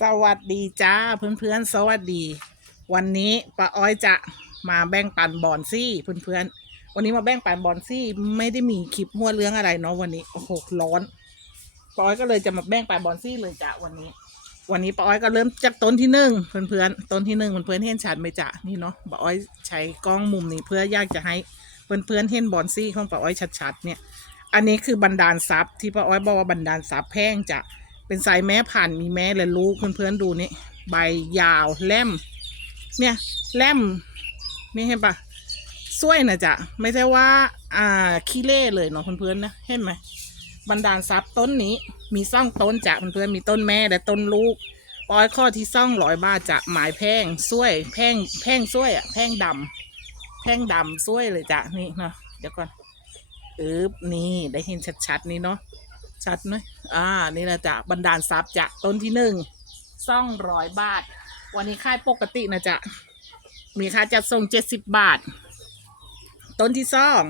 สวัสดีจ้าเพื่อนๆ สวัสดี วันนี้ป้าอ้อยจะมาแบ่งปันบอนซี่เพื่อนๆ วันนี้มาแบ่งปันบอนซี่ไม่ได้มีคลิปหัวเรื่องอะไรเนาะวันนี้โอ้โหร้อนป้าอ้อยก็เลยจะมาแบ่งปันบอนซี่เลยจ้ะวันนี้ วันนี้ป้าอ้อยก็เริ่มจากต้นที่หนึ่งเพื่อนๆต้นที่หนึ่งเพื่อนๆเห็นชัดไหมจ้ะนี่เนาะป้าอ้อยใช้กล้องมุมนี้เพื่ออยากจะให้เพื่อนๆเห็นบอนซี่ของป้าอ้อยชัดๆเนี่ย อันนี้คือบันดาลทรัพย์ที่ป้าอ้อยบอกว่าบันดาลทรัพย์แพงจะ เป็นสายแม่ผ่านมีแม่และลูกเพื่อนๆดูนี่ใบยาวแหลมเนี่ยแหลมนี่เห็นปะสวยนะจ๊ะไม่ใช่ว่า อ่าขี้เล่เลยเนาะเพื่อนๆนะเห็นไหมบันดาลทรัพย์ต้นนี้มีซ่องต้นจ้ะเพื่อนๆมีต้นแม่และต้นลูกปอยข้อที่ซ่องร้อยบาทจะหมายแพงสวยแพงแพงสวยอะแพงดำแพงดำสวยเลยจ้ะนี่เนาะเดี๋ยวก่อนอึบนี่ได้เห็นชัดๆนี่เนาะ ชัดไหมอ่า นี่แหละจ้ะบันดาลทรัพย์จากต้นที่หนึ่งซ่องร้อยบาท วันนี้ค่ายปกตินะจ๊ะ มีค่าจัดส่งเจ็ดสิบบาท ต้นที่ซ่อง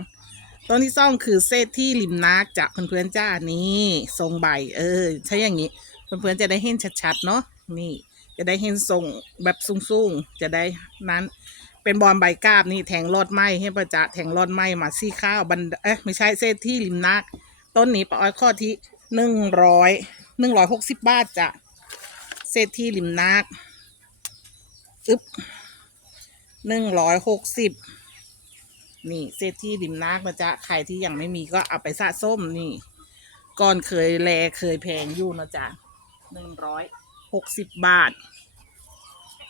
ต้นที่ซ่องคือเศษที่ริมนาคจ้ะเพื่อนๆจ้านี่ทรงใบ เออ ใช่อย่างนี้ เพื่อนๆจะได้เห็นชัดๆเนาะนี่ จะได้เห็นทรงแบบสูงๆจะได้นั้น เป็นบอลใบกาบนี่แทงรอดไหมให้ประจะแทงรอดไหมมาซี่ข้าวบันเอ๊ะไม่ใช่เศษที่ริมนัก ต้นนี้ปาอ้อยข้อที่หนึ่งร้อยหนึ่งร้อยหกสิบบาทจ้ะเศษที่ริมนักอึ๊บหนึ่งร้อยหกสิบนี่เศษที่ริมนักนะจ๊ะใครที่ยังไม่มีก็เอาไปสะส้มนี่ ก่อนเคยแลเคยแพงอยู่นะจ๊ะหนึ่งร้อยหกสิบบาท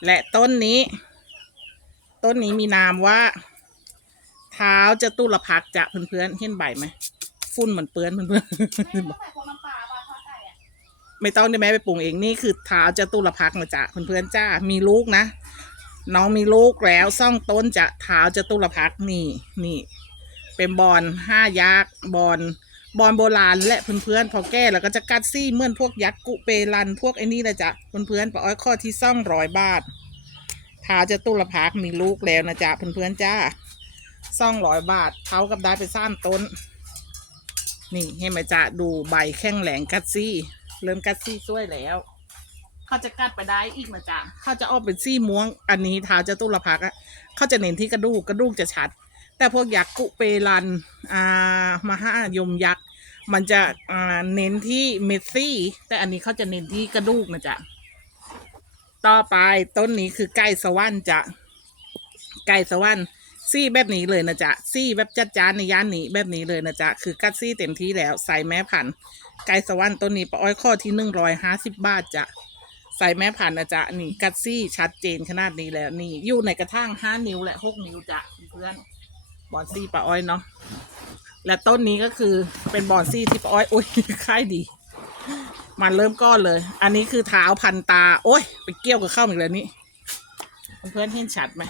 และต้นนี้ ต้นนี้มีนามว่า เท้าจะตุลพักจะเพื่อนๆเห็นใบไหม ฝุ่นเหมือนเปื้อนเพื่อนๆไม่ต้องได้แม่ไปปรุงเองนี่คือเท้าจะตุลพักษ์นะจ๊ะเพื่อนๆจ้ามีลูกนะ น้องมีลูกแล้วซ่องต้นจะเท้าจะตุลพักษ์นี่นี่ เป็นบอลห้ายักษ์บอลบอลโบราณและเพื่อนๆพอแก้แล้วก็จะกัดซี่เหมื่อนพวกยักษ์กุเปรันพวกไอ้นี่เลยจ้ะเพื่อนๆปออ้อยข้อที่ซ่องร้อยบาทท้าจะตุลพักมีลูกแล้วนะจ๊ะเพื่อนๆจ้าซ่องร้อยบาทเท่ากับได้ไปสร้างต้น นี่ให้มาจะดูใบแข้งแหลงกัดซี่ เริ่มกัดซี่ช่วยแล้ว เขาจะกัดไปได้อีกนะจ๊ะเขาจะออกเป็นซี่ม่วง อันนี้เท้าจะตุลพักอะเขาจะเน้นที่กระดูกกระดูกจะชัด แต่พวกยักษ์กุเปรันอ่ามหายมยักษ์มันจะอ่าเน้นที่เมสซี่ แต่อันนี้เขาจะเน้นที่กระดูกนะจ๊ะต่อไปต้นนี้คือไก่สวรรค์จะไก่สวรรค์ ซี่แบบนี้เลยนะจ๊ะซี่แบบจัดจานในย่านนี้แบบนี้เลยนะจ๊ะคือกัดซี่เต็มที่แล้วใส่แม่พันธุ์ไก่สวรรค์ต้นนี้ปะอ้อยข้อที่หนึ่งร้อยห้าสิบบาทจ้ะใส่แม่พันธุ์นะจ๊ะนี่กัดซี่ชัดเจนขนาดนี้แล้วนี่อยู่ในกระทั่งห้านิ้วและหกนิ้วจ้ะเพื่อนบอนซี่ปะอ้อยเนาะและต้นนี้ก็คือเป็นบอนซี่ที่ปะอ้อยโอ้ยค่ายดี มันเริ่มก้อนเลย อันนี้คือเท้าพันตา โอ้ยไปเกี่ยวกับเข้าอีกแล้วนี่เพื่อนเห็นชัดไหม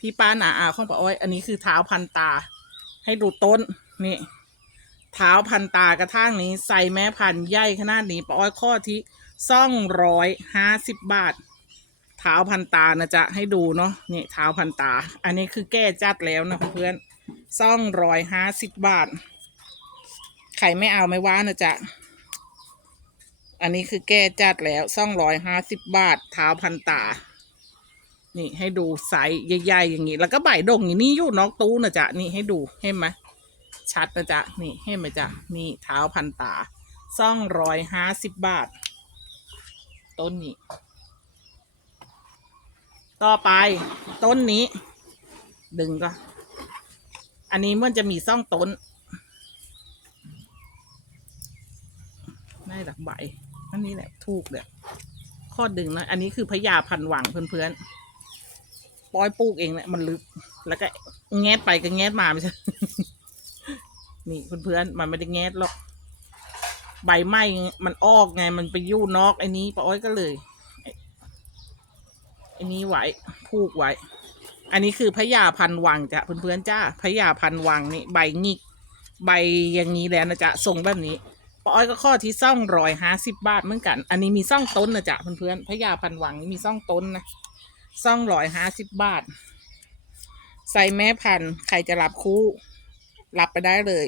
พี่ป้าหนาอาของป้าอ้อย อันนี้คือเท้าพันตา ให้ดูต้นนี่เท้าพันตากระทั่งนี้ใส่แม่พันใหญ่ขนาดนี้ป้าอ้อยข้อที่ซ่องร้อยห้าสิบบาท เท้าพันตานะจ๊ะให้ดูเนาะนี่เท้าพันตา อันนี้คือแก้จัดแล้วนะเพื่อนซ่องร้อยห้าสิบบาทใครไม่เอาไม่ว่านะจ๊ะอันนี้คือแก้จัดแล้วซ่องร้อยห้าสิบบาทเท้าพันตา นี่ให้ดูไซส์ใหญ่ๆอย่างนี้ แล้วก็ใบดงอย่างนี้อยู่นอกตู้นะจ๊ะนี่ให้ดูเห็นไหมชัดนะจ๊ะนี่เห็นไหมจ๊ะนี่เท้าพันตาซ่องร้อยห้าสิบบาท ต้นนี้ ต่อไปต้นนี้ ดึงก็ อันนี้มันจะมีซ่องต้นได้หลักใบอันนี้แหละถูกเลยข้อดึงนะ อันนี้คือพญาพันหวังเพื่อนๆ ปอยปลูกเองเนี่ยมันลึก แล้วก็แงดไปก็แงดมาไม่ใช่นี่เพื่อนๆมันไม่ได้แงดหรอก ใบไม้มันออกไง มันไปยู่นอกไอ้นี้ปอยก็เลยไอ้นี้ไว้ผูกไว้ อันนี้คือพญาพันวังจ้ะเพื่อนๆจ้าพญาพันวังนี่ใบงิก ใบอย่างนี้แล้วนะจ๊ะทรงแบบนี้ปออ้อยก็ข้อที่ซ่องร้อยห้าสิบบาทเหมือนกัน อันนี้มีซ่องต้นนะจ๊ะเพื่อนๆพญาพันวังนี่มีซ่องต้นนะ ซ่องร้อยห้าสิบบาท ใส่แม่พันธุ์ใครจะรับคู่รับไปได้เลย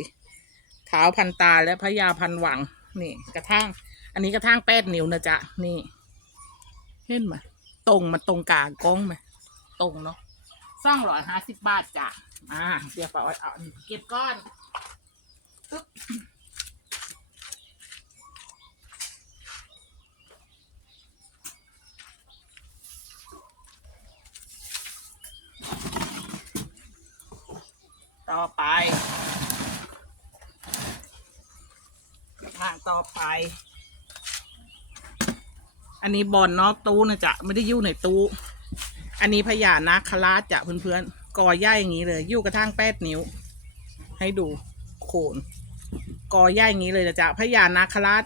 เท้าพันตาและพญาพันหวัง นี่ กระทั่ง อันนี้กระทั่งแปดนิ้วนะจ๊ะ นี่ เห็นไหมตรงมาตรงกลางกล้องไหมตรงเนาะสร้างร้อยห้าสิบบาทจ้ะอ่าเดี๋ยวป้าเอาเก็บก้อนปึ๊บ ต่อไปทางต่อไป อันนี้บอลนอกตู้นะจ๊ะไม่ได้ยู่ในตู้ อันนี้พญานาคราชจ้ะเพื่อนๆกอใหญ่อย่างนี้เลยยู่กระทั่งแปดนิ้ว ให้ดูโคนกอใหญ่อย่างนี้เลยนะจ๊ะพญานาคราช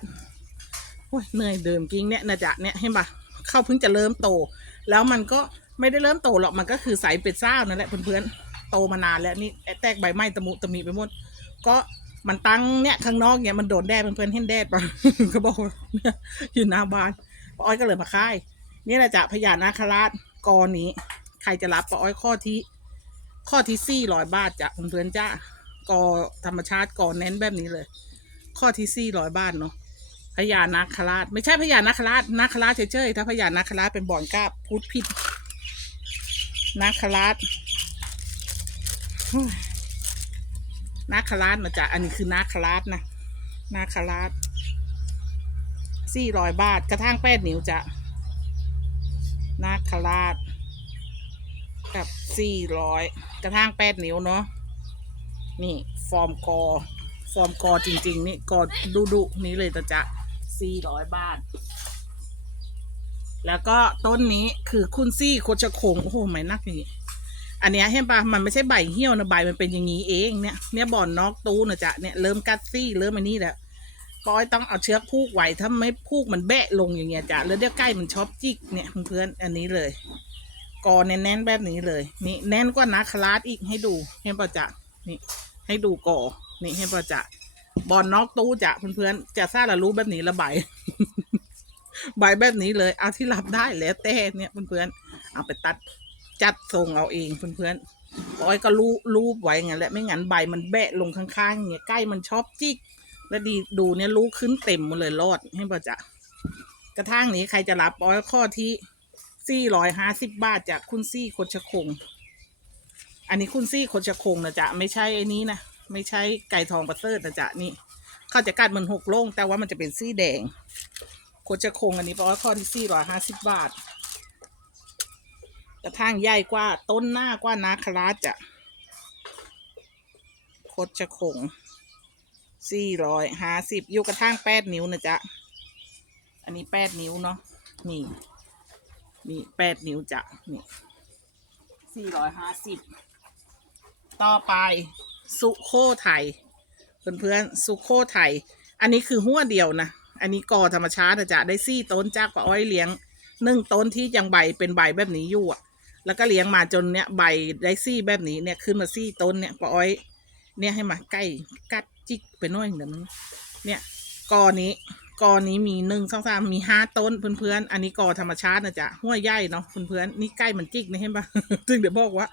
โอ้ยเหนื่อยเดิมกิ้งเนี่ยนะจ๊ะเนี่ยเห็นปะเข้าเพิ่งจะเริ่มโต แล้วมันก็ไม่ได้เริ่มโตหรอกมันก็คือใสเป็ดซ่านั่นแหละเพื่อนๆ โตมานานแล้วนี่แตกใบไม้ตะมุตะมีไปหมด ก็มันตั้งเนี่ยข้างนอกเนี่ยมันโดนแดดเพื่อนๆเห็นแดดปะเขาบอกว่าเนี่ยอยู่หน้าบ้านป้าอ้อยก็เลยมาค่าย นี่แหละจ้ะพญานาคราชกอนี้ ใครจะรับป้าอ้อยข้อที่ ข้อที่สี่ร้อยบาทจ้ะเพื่อนๆจ้ากอธรรมชาติกอเน้นแบบนี้เลย ข้อที่สี่ร้อยบาทเนาะพญานาคราช ไม่ใช่พญานาคราชนาคราชเฉยๆถ้าพญานาคราชเป็นบ่อนกล้าพูดผิดนาคราช นาคราชนะจ๊ะอันนี้คือนาคราชนะนาคราชสี่ร้อยบาท กระทั่งแปดนิ้วจ้ะนาคราช กับสี่ร้อยกระทั่งแปดนิ้วเนาะนี่ฟอร์มกอ ฟอร์มกอจริง ๆ นี่กอดุดุๆนี้เลยตะจะสี่ร้อยบาทแล้วก็ต้นนี้คือคุณซี่โคชโคงโอ้โหไม่นักอย่างนี้ อันเนี้ยเห็นปะมันไม่ใช่ใบเหี่ยวนะใบมันเป็นอย่างนี้เองเนี่ยเนี่ยบ่อนนอกตู้นะจ๊ะเนี่ยเริ่มกัดซี่เริ่มอันนี้แหละปอยต้องเอาเชือกผูกไว้ถ้าไม่ผูกมันแบะลงอย่างเงี้ยจ้ะแล้วเดี๋ยวใกล้มันชอบจิกเนี่ยเพื่อนอันนี้เลยกอแน่นๆแบบนี้เลย นี่แน่นกว่านาคลาสอีกให้ดูเห็นปะจ๊ะนี่ ให้ดูกอนี่เห็นปะจ๊ะบอลนอกตู้จ้ะเพื่อนๆจะทราบละรู้แบบนี้ละใบใบแบบนี้เลยเอาที่รับได้แล้วแต่เนี่ยเพื่อนๆเอาไปตัด จัดทรงเอาเองเพื่อนๆปอยก็รูรูปไว้งั้นแหละไม่งั้นใบมันแบะลงข้างๆอย่างเงี้ยใกล้มันชอบจิก แล้วดีดูเนี่ยรูขึ้นเต็มหมดเลยรอดให้ป่ะจ๊ะกระทั่งนี้ใครจะรับปอยข้อที่สี่ร้อยห้าสิบบาทจากคุณซี่โคชคง อันนี้คุณซี่โคชคงนะจ๊ะไม่ใช่ไอ้นี้นะไม่ใช่ไก่ทองประเสริฐนะจ๊ะนี่เขาจะกัดมันหกโล่งแต่ว่ามันจะเป็นซี่แดงโคชคงอันนี้ปอยข้อที่สี่ร้อยห้าสิบบาท กระทั่งใหญ่กว่าต้นหน้ากว่านาคราชจะโคชคงสี่ร้อยห้าสิบอยู่กระทั่งแปดนิ้วนะจ๊ะ อันนี้แปดนิ้วเนาะ นี่ นี่แปดนิ้วจ้ะ นี่สี่ร้อยห้าสิบ ต่อไปสุโคไทยเพื่อนๆสุโคไทย อันนี้คือหัวเดียวนะ อันนี้ก่อธรรมชาตินะจ๊ะ ได้ซี่ต้นจากป้าอ้อยเลี้ยงหนึ่งต้นที่ยังใบเป็นใบแบบนี้อยู่อะ แล้วก็เลี้ยงมาจนเนี้ยใบได้ซี่แบบนี้เนี่ยขึ้นมาซี่ต้นเนี่ยป้าอ้อย เนี่ยให้มาใกล้กัดจิกไปน่อยเดี๋ยวนึงเนี่ยกอนี้กอนี้มีหนึ่งสองสามมีห้าต้นเพื่อนๆ อันนี้กอธรรมชาตินะจ๊ะห้วยใหญ่เนาะเพื่อนๆนี่ใกล้มันจิกนะเห็นปะซึ่งเดี๋ยวบอกว่า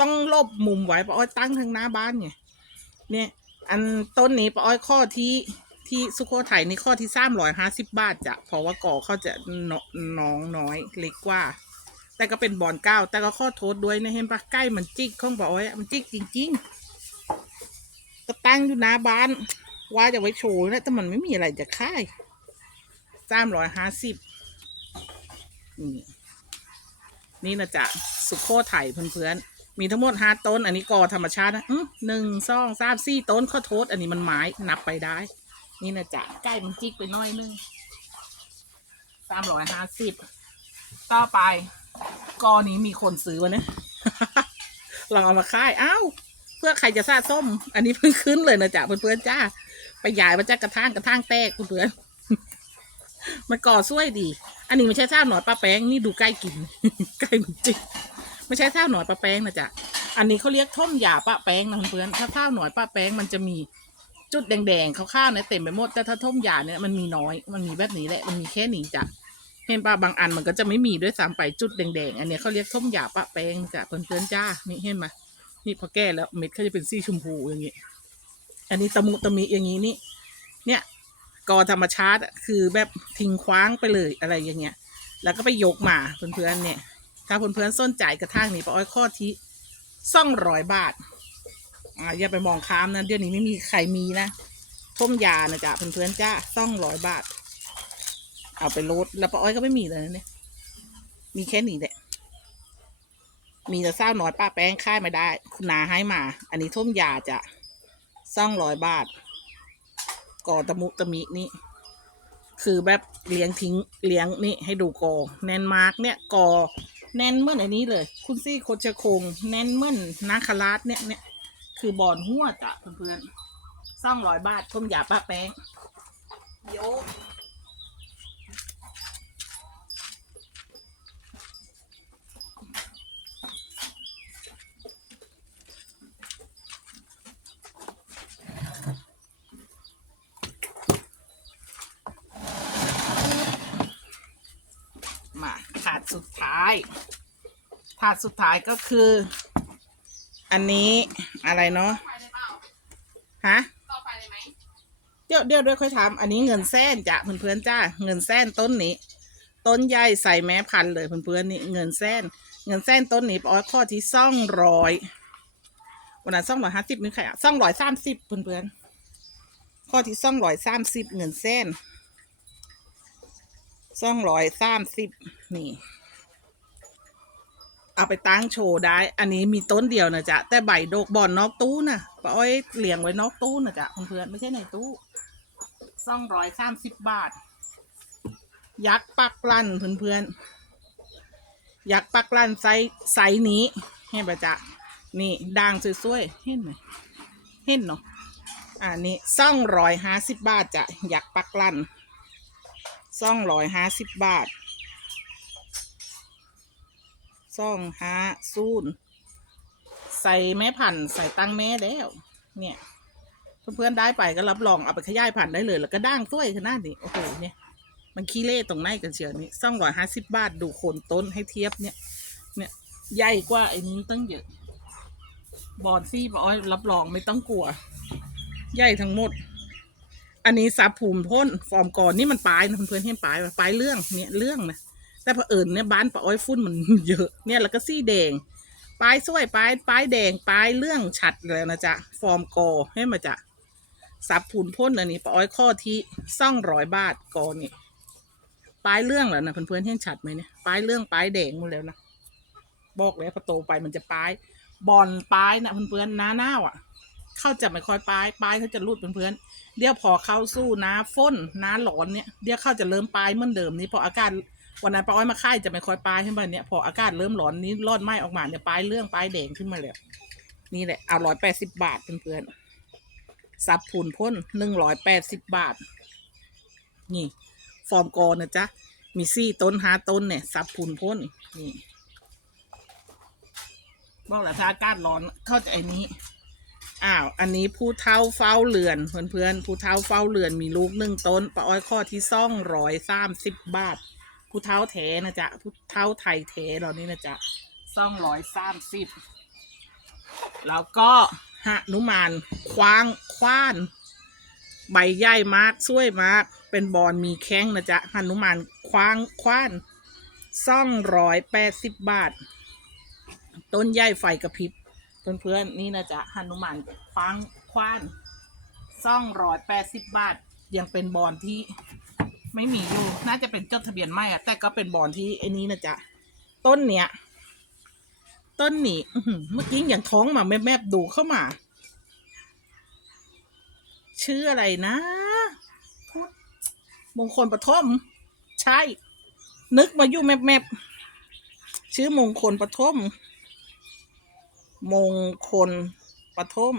ต้องลบมุมไว้ป้าอ้อยตั้งทางหน้าบ้านไงเนี่ย อันต้นนี้ป้าอ้อยข้อที่ที่สุโขทัยนี่ข้อที่สามร้อยห้าสิบบาทจ้ะเพราะว่ากอเขาจะนาะน้องน้อยเล็กกว่า แต่ก็เป็นบอนเก้า แต่ก็ข้อโทษด้วยนะเห็นปะใกล้มันจิกข้องป้าอ้อยมันจิกจริงๆก็ตั้งอยู่หน้าบ้าน ว่าจะไว้โชว์นะแต่มันไม่มีอะไรจะค่ายสามร้อยห้าสิบนี่นี่นะจ๊ะสุโขทัยเพื่อนๆ มีทั้งหมดห้าต้น อันนี้กอธรรมชาตินะหนึ่งสองสามสี่ต้นข้อโทษ อันนี้มันไม้นับไปได้ นี่นะจ๊ะใกล้มันจิกไปน้อยนึงสามร้อยห้าสิบต่อไป กอนี้มีคนซื้อวะเนี่ยลองเอามาค่ายอ้าวเพื่อใครจะซาส้ม อันนี้เพิ่งขึ้นเลยนะจ๊ะเพื่อนๆจ้า ไปยายมาจากกระท่างกระท่างแตกเพื่อนมันก่อช่วยดี อันนี้ไม่ใช่เท่าหนอนปลาแป้งนี่ดูใกล้กินใกล้มันจิกไม่ใช่เท่าหนอนปลาแป้งนะจ๊ะอันนี้เขาเรียกท่อมหยาปลาแป้งนะเพื่อนถ้าเท่าหนอนปลาแป้งมันจะมีจุดแดงๆขาวๆเนี่ยเต็มไปหมดแต่ถ้าท่อมหยาเนี่ยมันมีน้อย มันมีแบบนี้แหละมันมีแค่นี้จ้ะ เห็นปะบางอันมันก็จะไม่มีด้วยซ้ำไปจุดแดงๆ อันเนี้ยเขาเรียกท่อมหยาปลาแปงจ้ะเพื่อนๆจ้านี่เห็นไหมนี่พอแก้แล้วเม็ดเขาจะเป็นสีชมพูอย่างงี้ อันนี้ตะมุตะมิอย่างงี้นี่ เนี่ยกอธรรมชาติคือแบบทิ้งคว้างไปเลยอะไรอย่างเงี้ย แล้วก็ไปยกมาเพื่อนๆเนี่ย ถ้าเพื่อนๆสนใจกระทั่งนี้ป้าอ้อยข้อที่ซ่องร้อยบาทอ่าอย่าไปมองค้ามนะเดี๋ยวนี้ไม่มีใครมีนะท่มยานะจ๊ะเพื่อนๆจ้าซ่องร้อยบาท เอาไปลดแล้วป้าอ้อยก็ไม่มีเลยเนี่ย มีแค่นี้แหละ มีแต่เศร้าน้อยป้าแป้งค่ายไม่ได้ คุณนาให้มา อันนี้ท่มยาจะซ่องร้อยบาท ก่อตะมุตะมินี่ คือแบบเลี้ยงทิ้งเลี้ยงนี่ให้ดูกอ แนนมากเนี่ยกอ แน่นเมื่อนอันนี้เลย คุณซี่โคชคง แน่นเมื่อนนาคาราชเนี่ยเนี่ยคือบอนหัวจ้ะเพื่อนๆซ่องร้อยบาทท่มยาป้าแป้งโยก มาถาด สุดท้าย ถาดสุดท้ายก็คือ อันนี้อะไรเนาะฮะเดี๋ยวเดี๋ยวด้วยค่อยทำอันนี้เงินแสนจ้ะเพื่อนๆจ้าเงินแสนต้นนี้ ต้นใหญ่ใส่แม้พันเลยเพื่อนๆนี่เงินแสนเงินแสนต้นนี้ปอข้อที่ซ่องร้อยวันนั้นซ่องร้อยห้าสิบนึกใครอะซ่องร้อยสามสิบเพื่อนๆข้อที่ซ่องร้อยสามสิบเงินแสนซ่องร้อยสามสิบนี่ เอาไปตั้งโชว์ได้ อันนี้มีต้นเดียวนะจ๊ะ แต่ใบดกบอนนอกตู้นะป้าอ้อยเลี้ยงไว้นอกตู้นะจ๊ะเพื่อนๆไม่ใช่ในตู้สองร้อยสามสิบบาท ยักษ์ปักลั่นเพื่อนๆ ยักษ์ปักลั่นไซส์ไซนี้เห็นปะจ๊ะ นี่ด่างสวยๆ เห็นไหมเห็นเนาะอ่านี่ซ่องร้อยห้าสิบบาทจ้ะ ยักษ์ปักลั่นซ่องร้อยห้าสิบบาท ซ่องห้าซูนย์ใส่แม่พันใส่ตั้งแม่แล้ว เนี่ย เพื่อนๆได้ไปก็รับรองเอาไปขยายพันได้เลย แล้วก็ด่างสวยขนาดนี้โอ้โหเนี่ย มันขี้เล่ตรงไหนกันเชียวนี่ซ่องร้อยห้าสิบบาทดูโคนต้นให้เทียบเนี่ย เนี่ยใหญ่กว่าไอ้นี้ตั้งเยอะบอนซี่บอกว่ารับรองไม่ต้องกลัว ใหญ่ทั้งหมด อันนี้ซับภูมิพ่นฟอร์มก่อนนี่มันปลายนะเพื่อนๆเห็นปลายปลายเรื่องเนี่ยเรื่องนะ แต่เผอิญเนี่ยบ้านปะอ้อยฟุ้นมันเยอะเนี่ยแล้วก็ซี่แดงปลายสวยปลายปลายแดงปลายเรื่องฉัดเลยนะจ๊ะฟอร์มกอให้มาจ๊ะซับภูมิพ่นอันนี้ปะอ้อยข้อที่ซ่องร้อยบาทกอนี่ปลายเรื่องแล้วนะเพื่อนๆเห็นชัดไหมเนี่ยปลายเรื่องปลายแดงหมดแล้วนะบอกแล้วพอโตไปมันจะปลายบอลปลายนะเพื่อนๆหน้าหน้าอะเข้าจะไม่ค่อยปลายปลายเขาจะรุดเพื่อนๆเดี๋ยวพอเข้าสู้น้าฝนน้าหลอนเนี่ยเดี๋ยวเข้าจะเริ่มปลายเหมือนเดิมนี่พออากาศ วันนั้นปลาอ้อยมาค่ายจะไม่ค่อยปลายขึ้นมาเนี่ยพออากาศเริ่มร้อนนี้รอดไหมออกมาเนี่ยปลายเรื่องปลายแดงขึ้นมาแล้วนี่แหละเอาร้อยแปดสิบบาทเพื่อนๆซับผุนพ่นหนึ่งร้อยแปดสิบบาท นี่ ฟอร์มกอนะจ๊ะมีซี่ต้นหาต้นเนี่ยซับผุนพ่นนี่บอกแล้วถ้าอากาศร้อนเข้าใจไอ้นี้อ้าว อันนี้ผู้เท่าเฝ้าเรือนเพื่อนๆผู้เท่าเฝ้าเรือนมีลูกหนึ่งต้นปลาอ้อยข้อที่ซ่องร้อยสามสิบบาท ผู้เท่าแท้นะจ๊ะผู้เท่าไทยแท้เรานี่นะจ๊ะซ่องร้อยสามสิบแล้วก็หนุมานคว้างคว้าน ใบใหญ่มากช่วยมาก เป็นบอลมีแข้งนะจ๊ะหนุมานคว้างคว้านซ่องร้อยแปดสิบบาท ต้นใหญ่ไฟกระพริบ เพื่อนๆ นี่นะจ๊ะหนุมานคว้างคว้านซ่องร้อยแปดสิบบาท ยังเป็นบอลที่ ไม่มีอยู่ น่าจะเป็นจดทะเบียนไม่อะแต่ก็เป็นบอลที่ไอ้นี้นะจ๊ะ ต้นเนี้ย ต้นนี้เมื่อกี้อย่างท้องมาแมบๆดูเข้ามา ชื่ออะไรนะพุทมงคลปฐมใช่ นึกมาอยู่แมบๆชื่อมงคลปฐมมงคลปฐม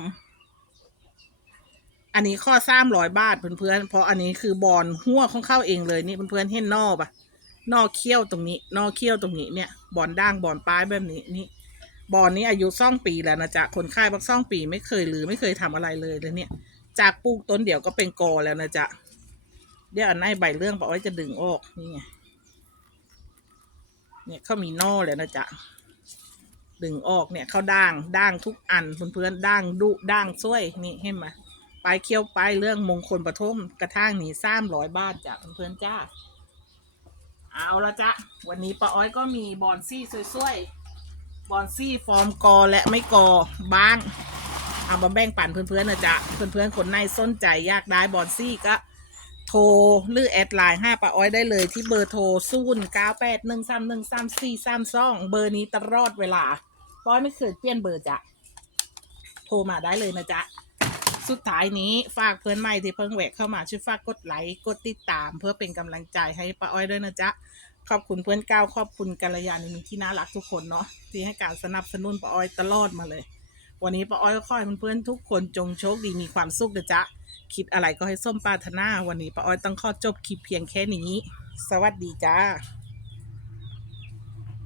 อันนี้ข้อสามร้อยบาทเพื่อนๆเพราะอันนี้คือบอลหัวของเข้าเองเลยนี่เพื่อนๆเห็นนอปะนอเขี้ยวตรงนี้ นอเขี้ยวตรงนี้เนี่ยบอลด่างบอลปลายแบบนี้นี่บอลนี้อายุซ่องปีแล้วนะจ๊ะคนค่ายบักซ่องปีไม่เคยหรือไม่เคยทำอะไรเลยเลยเนี่ย จากปลูกต้นเดียวก็เป็นกอแล้วนะจ๊ะเดี๋ยวอันไหนใบเรื่องบอกว่าจะดึงออกนี่ไงเนี่ยเขามีนอแล้วนะจ๊ะดึงออกเนี่ยเขาด่างด่างทุกอันเพื่อนๆด่างดุด่างซ้วยนี่เห็นไหม ไปเคี้ยวไปเรื่องมงคลปฐมกระทั่งหนีสามร้อยบาทจากเพื่อนๆจ้าเอาเอาละจ้ะ วันนี้ป้าอ้อยก็มีบอนซี่สวยๆ บอนซี่ฟอร์มกอและไม่กอบ้าง เอามาแบ่งปันเพื่อนๆนะจ๊ะ เพื่อนๆคนในสนใจอยากได้บอนซี่ก็โทรหรือแอดไลน์ห้าป้าอ้อยได้เลยที่เบอร์โทรศูนย์เก้าแปดหนึ่งสามหนึ่งสามสี่สามสองเบอร์นี้ตลอดเวลาป้าอ้อยไม่เคยเปลี่ยนเบอร์จ้ะ โทรมาได้เลยนะจ๊ะ สุดท้ายนี้ฝากเพื่อนใหม่ที่เพิ่งแหวกเข้ามาช่วยฝากกดไลค์กดติดตาม เพื่อเป็นกำลังใจให้ป้าอ้อยด้วยนะจ๊ะขอบคุณเพื่อนก้าวขอบคุณกัลยาณมิตรที่น่ารักทุกคนเนาะที่ให้การสนับสนุนป้าอ้อยตลอดมาเลย วันนี้ป้าอ้อยก็ขอให้เพื่อนๆทุกคนจงโชคดีมีความสุขนะจ๊ะคิดอะไรก็ให้ส้มปารถนาวันนี้ป้าอ้อยต้องขอจบคลิปเพียงแค่นี้ สวัสดีจ้า